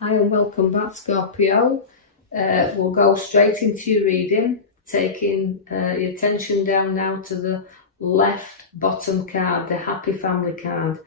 Hi and welcome back, Scorpio. We'll go straight into your reading, taking your attention down now to the left bottom card, the happy family card.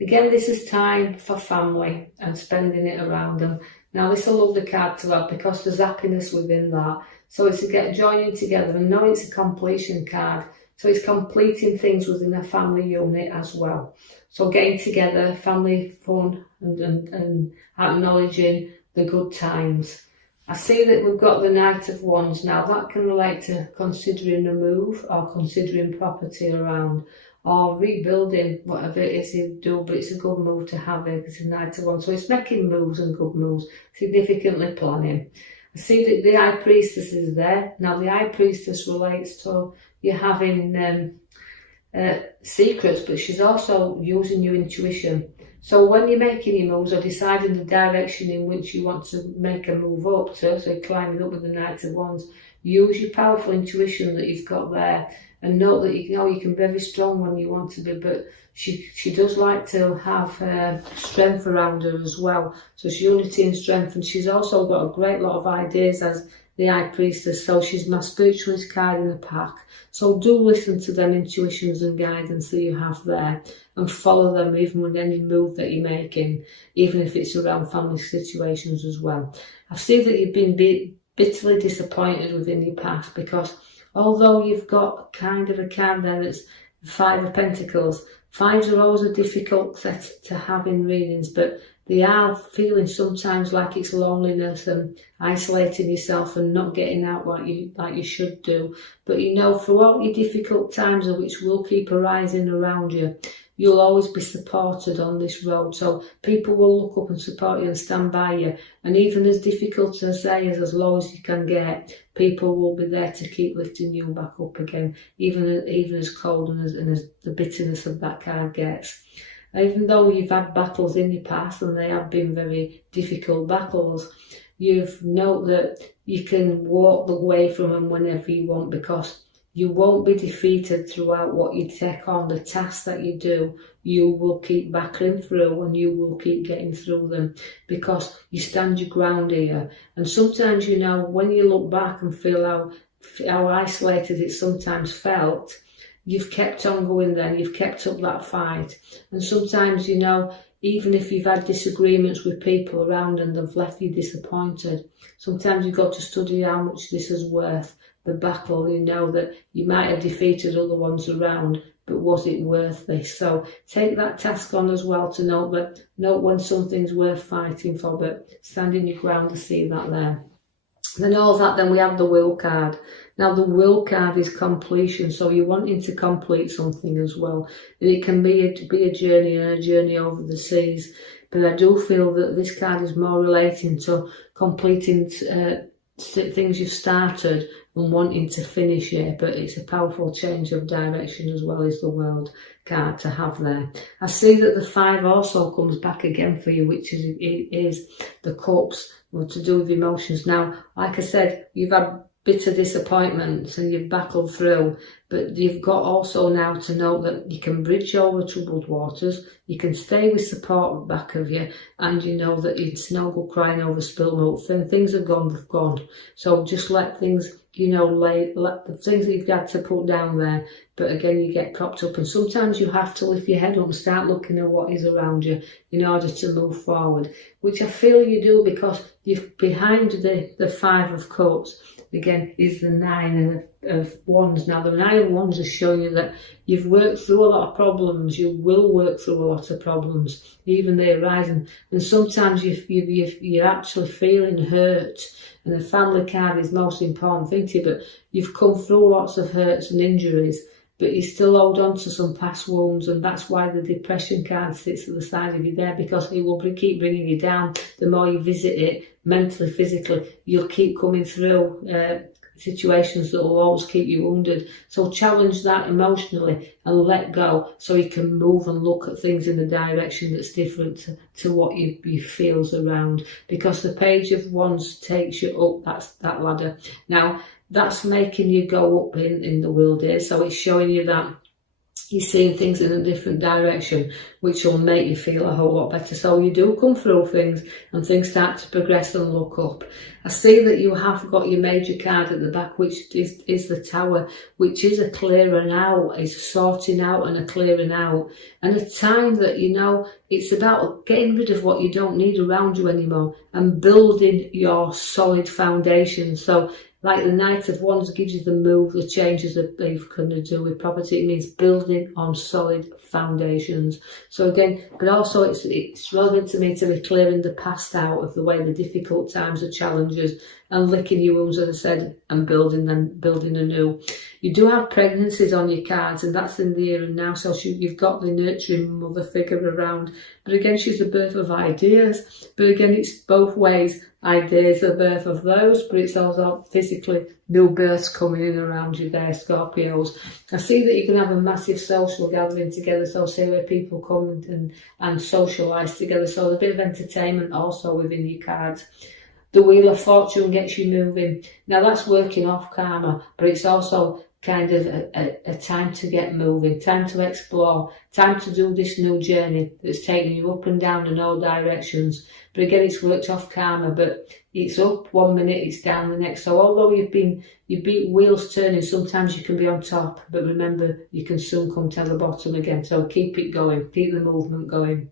Again, this is time for family and spending it around them. Now, this is a lovely card to have because there's happiness within that. So it's to get joining together, and know it's a completion card. So it's completing things within a family unit as well. So getting together, family fun, and acknowledging the good times. I see that we've got the Knight of Wands. Now that can relate to considering a move or considering property around or rebuilding whatever it is you do, but it's a good move to have it because it's a Knight of Wands. So it's making moves and good moves, significantly planning. I see that the High Priestess is there. Now the High Priestess relates to you having secrets, but she's also using your intuition. So when you're making your moves or deciding the direction in which you want to make a move up to, so climbing up with the Knight of Wands, use your powerful intuition that you've got there and know that you can be very strong when you want to be, but she does like to have strength around her as well. So she's unity and strength, and she's also got a great lot of ideas as the High Priestess, so she's my spiritualist card in the pack. So do listen to them intuitions and guidance that you have there and follow them even with any move that you're making, even if it's around family situations as well. I see that you've been bitterly disappointed within your past because although you've got kind of a card there that's the Five of Pentacles, fives are always a difficult set to have in readings, but they are feeling sometimes like it's loneliness and isolating yourself and not getting out like you should do. But throughout your difficult times, which will keep arising around you, you'll always be supported on this road. So people will look up and support you and stand by you. And even as difficult as they is, as low as you can get, people will be there to keep lifting you back up again, even as cold and as the bitterness of that card gets. Even though you've had battles in your past and they have been very difficult battles, you've known that you can walk away from them whenever you want because you won't be defeated throughout what you take on, the tasks that you do. You will keep battling through and you will keep getting through them because you stand your ground here. And sometimes, when you look back and feel how isolated it sometimes felt, you've kept on going then, you've kept up that fight. And sometimes, even if you've had disagreements with people around and they've left you disappointed, sometimes you've got to study how much this is worth, the battle, that you might have defeated other ones around, but was it worth this? So take that task on as well to note when something's worth fighting for, but standing your ground to see that there. Then we have the Will card. Now the Will card is completion, so you're wanting to complete something as well. And it can be a journey and a journey over the seas, but I do feel that this card is more relating to completing things you've started and wanting to finish it, but it's a powerful change of direction as well as the World card to have there. I see that the Five also comes back again for you, which is the Cups, to do with emotions. Now, like I said, you've had bitter disappointments and you've battled through, but you've got also now to know that you can bridge over troubled waters, you can stay with support back of you, and you know that it's no good crying over spilt milk. When things are gone, they've gone. So just let things, let the things that you've got to put down there, but again, you get propped up, and sometimes you have to lift your head up and start looking at what is around you in order to move forward, which I feel you do because you're behind the Five of Cups. Again, is the Nine of Wands. Now, the Nine of Wands is showing you that you've worked through a lot of problems. You will work through a lot of problems, even they arise. And sometimes you're actually feeling hurt. And the family card is the most important thing to you, but you've come through lots of hurts and injuries, but you still hold on to some past wounds, and that's why the depression card sits at the side of you there, because it will keep bringing you down. The more you visit it, mentally, physically, you'll keep coming through situations that will always keep you wounded. So challenge that emotionally and let go so you can move and look at things in a direction that's different to what you feel's around, because the Page of Wands takes you up that ladder. Now, that's making you go up in the world here, so it's showing you that you're seeing things in a different direction, which will make you feel a whole lot better. So you do come through things and things start to progress and look up. I see that you have got your major card at the back, which is the Tower, which is a clearing out, is a sorting out and a clearing out. And a time that, you know, it's about getting rid of what you don't need around you anymore and building your solid foundation. So like the Knight of Wands gives you the move, the changes that you're going to do with property. It means building on solid foundations. So again, but also it's relevant to me to be clearing the past out of the way, the difficult times, the challenges, and licking your wounds, as I said, and building anew. You do have pregnancies on your cards, and that's in the here and now. So you've got the nurturing mother figure around. But again, she's the birth of ideas. But again, it's both ways. Ideas, the birth of those, but it's also physically new births coming in around you there, Scorpios. I see that you can have a massive social gathering together, so say where people come and socialise together. So there's a bit of entertainment also within your cards. The Wheel of Fortune gets you moving. Now that's working off karma, but it's also kind of a time to get moving, time to explore, time to do this new journey that's taking you up and down in all directions. But again, it's worked off karma, but it's up 1 minute, it's down the next. So although you beat wheels turning, sometimes you can be on top, but remember, you can soon come to the bottom again. So keep it going, keep the movement going.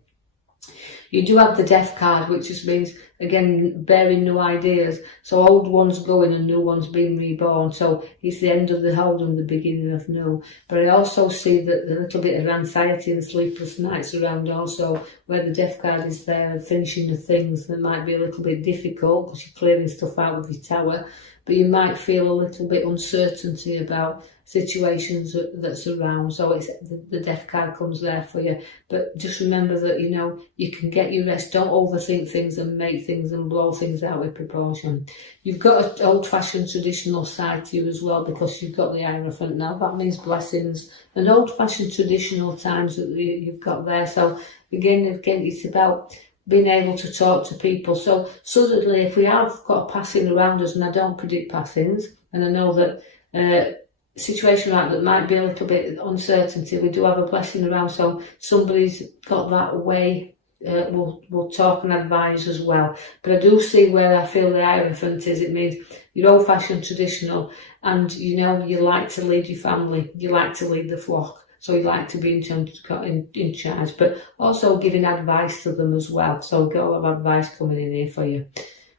You do have the Death card, which just means, again, bearing new ideas. So old ones going and new ones being reborn. So it's the end of the old and the beginning of new. But I also see that the little bit of anxiety and sleepless nights around also, where the Death card is there and finishing the things that might be a little bit difficult because you're clearing stuff out of your Tower. But you might feel a little bit uncertainty about situations that's around. So it's the Death card comes there for you. But just remember that, you know, you can get your rest. Don't overthink things and make things and blow things out of proportion. You've got an old-fashioned traditional side to you as well, because you've got the Hierophant now. That means blessings and old-fashioned traditional times that you've got there. So again, it's about being able to talk to people. So suddenly, if we have got a passing around us, and I don't predict passings, and I know that situation like that might be a little bit uncertainty, we do have a blessing around. So somebody's got that way. We'll talk and advise as well. But I do see where I feel the Hierophant is. It means you're old-fashioned traditional, and you know you like to lead your family. You like to lead the flock. So you like to be in charge, but also giving advice to them as well. So we've got a lot of advice coming in here for you.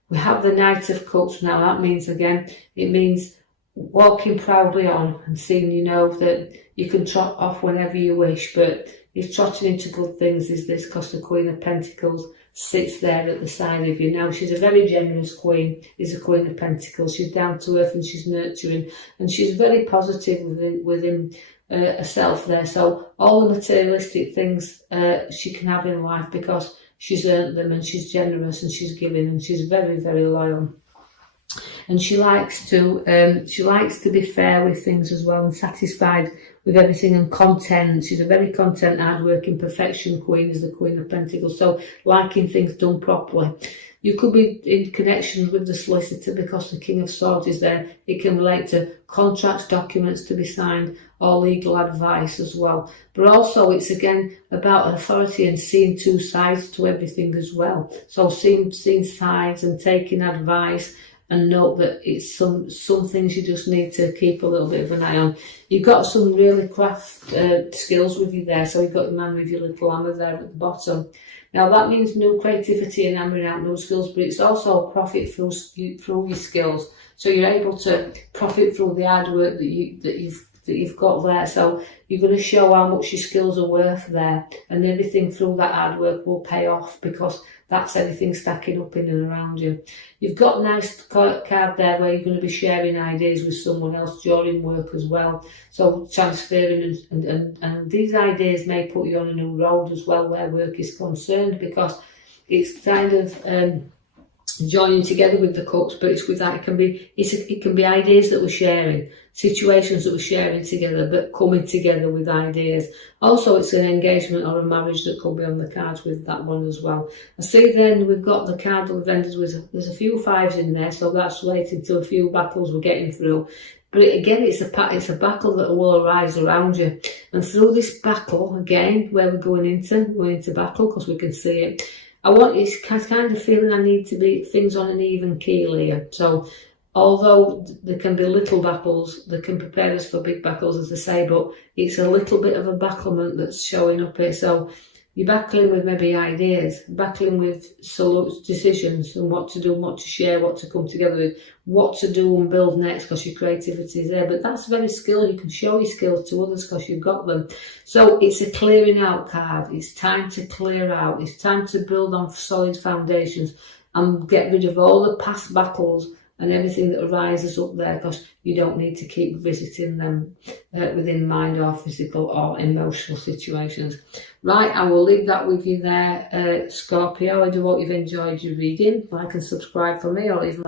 We have the Knight of Cups now. That means, again, it means walking proudly on and seeing, you know, that you can trot off whenever you wish, but you're trotting into good things is this, because the Queen of Pentacles sits there at the side of you. Now, she's a very generous queen, is a Queen of Pentacles. She's down to earth and she's nurturing, and she's very positive within herself there. So all the materialistic things she can have in life, because she's earned them, and she's generous and she's giving, and she's very, very loyal. And she likes to be fair with things as well, and satisfied with everything, and content. She's a very content, hard-working, perfection queen, is the Queen of Pentacles. So liking things done properly. You could be in connection with the solicitor, because the King of Swords is there. It can relate to contracts, documents to be signed, or legal advice as well. But also it's again about authority and seeing two sides to everything as well. So seeing sides and taking advice, and note that it's some things you just need to keep a little bit of an eye on. You've got some really craft skills with you there. So you've got your man with your little hammer there at the bottom. Now that means new creativity and hammering out new skills, but it's also profit through your skills. So you're able to profit through the hard work that you've got there. So you're going to show how much your skills are worth there, and everything through that hard work will pay off, because that's everything stacking up in and around you. You've got a nice card there where you're going to be sharing ideas with someone else during work as well. So transferring, and these ideas may put you on a new road as well where work is concerned, because it's kind of joining together with the cups, but it's with that, it can be ideas that we're sharing, situations that we're sharing together, but coming together with ideas. Also, it's an engagement or a marriage that could be on the cards with that one as well. I see then we've got the card that we've ended with, there's a few fives in there, so that's related to a few battles we're getting through. But again, it's a battle that will arise around you. And through this battle, again, where we're going into battle, because we can see it, it's kind of feeling I need to be things on an even keel here. So although there can be little battles, they can prepare us for big battles, as I say, but it's a little bit of a battlement that's showing up here. So you're battling with maybe ideas, battling with decisions and what to do, and what to share, what to come together with, what to do and build next, because your creativity is there. But that's very skilled. You can show your skills to others because you've got them. So it's a clearing out card. It's time to clear out. It's time to build on solid foundations and get rid of all the past battles and everything that arises up there, because you don't need to keep visiting them within mind or physical or emotional situations. Right, I will leave that with you there, Scorpio. I do hope you've enjoyed your reading. Like and subscribe for me, or even